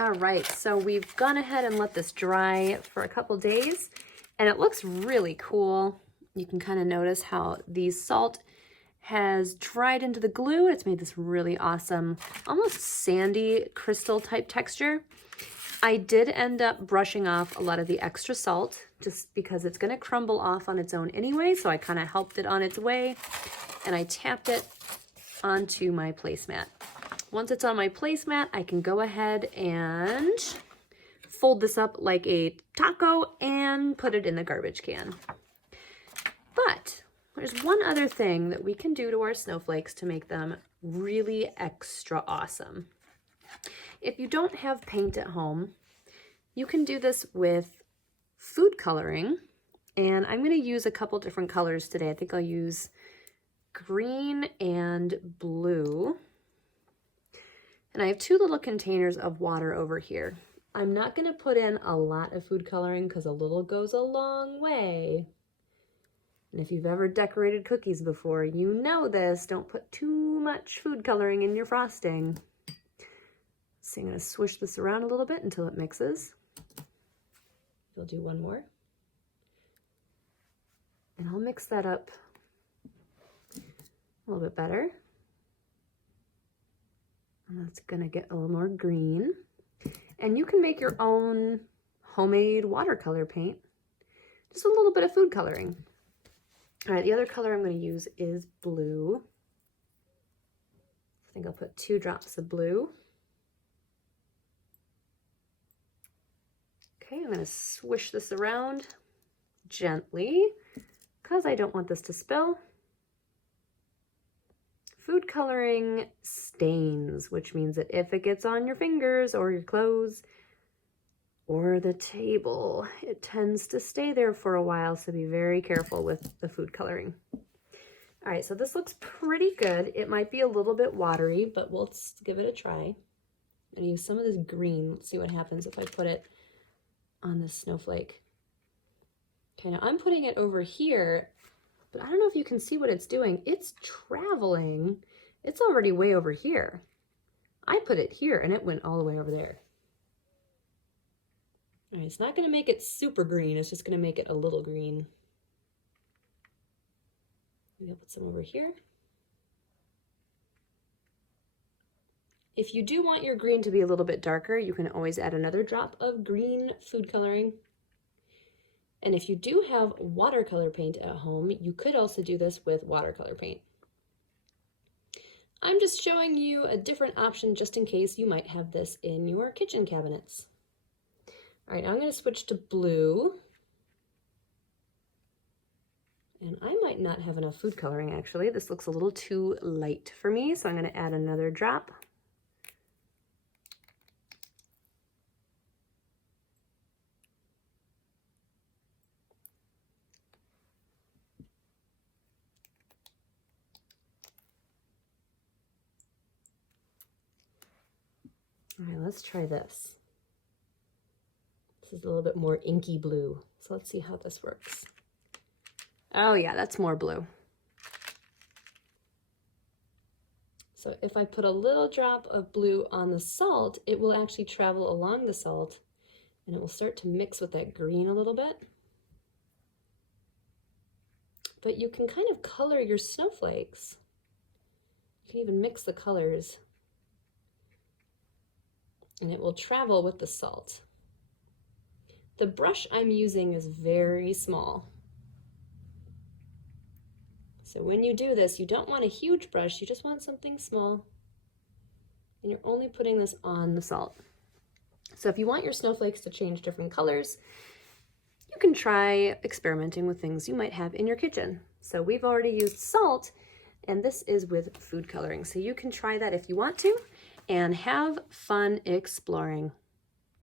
All right, so we've gone ahead and let this dry for a couple days, and it looks really cool. You can kind of notice how the salt has dried into the glue. It's made this really awesome, almost sandy crystal type texture. I did end up brushing off a lot of the extra salt just because it's going to crumble off on its own anyway, so I kind of helped it on its way, and I tapped it onto my placemat. Once it's on my placemat, I can go ahead and fold this up like a taco and put it in the garbage can. But there's one other thing that we can do to our snowflakes to make them really extra awesome. If you don't have paint at home, you can do this with food coloring, and I'm going to use a couple different colors today. I think I'll use green and blue. And I have two little containers of water over here. I'm not going to put in a lot of food coloring because a little goes a long way. And if you've ever decorated cookies before, you know this. Don't put too much food coloring in your frosting. So I'm going to swish this around a little bit until it mixes. We'll do one more. And I'll mix that up a little bit better. And that's going to get a little more green. And you can make your own homemade watercolor paint. Just a little bit of food coloring. All right, the other color I'm going to use is blue. I think I'll put 2 drops of blue. Okay, I'm going to swish this around gently because I don't want this to spill. Food coloring stains, which means that if it gets on your fingers or your clothes or the table, it tends to stay there for a while, so be very careful with the food coloring. All right, so this looks pretty good. It might be a little bit watery, but we'll give it a try. I'm gonna use some of this green. Let's see what happens if I put it on this snowflake. Okay, now I'm putting it over here, but I don't know if you can see what it's doing. It's traveling. It's already way over here. I put it here and it went all the way over there. All right, it's not going to make it super green. It's just going to make it a little green. Maybe I'll put some over here. If you do want your green to be a little bit darker, you can always add another drop of green food coloring. And if you do have watercolor paint at home, you could also do this with watercolor paint. I'm just showing you a different option just in case you might have this in your kitchen cabinets. All right, now I'm going to switch to blue. And I might not have enough food coloring actually. This looks a little too light for me, so I'm going to add another drop. All right, let's try this. This is a little bit more inky blue. So let's see how this works. Oh yeah, that's more blue. So if I put a little drop of blue on the salt, it will actually travel along the salt and it will start to mix with that green a little bit. But you can kind of color your snowflakes. You can even mix the colors and it will travel with the salt. The brush I'm using is very small. So when you do this, you don't want a huge brush, you just want something small. And you're only putting this on the salt. So if you want your snowflakes to change different colors, you can try experimenting with things you might have in your kitchen. So we've already used salt, and this is with food coloring. So you can try that if you want to, and have fun exploring.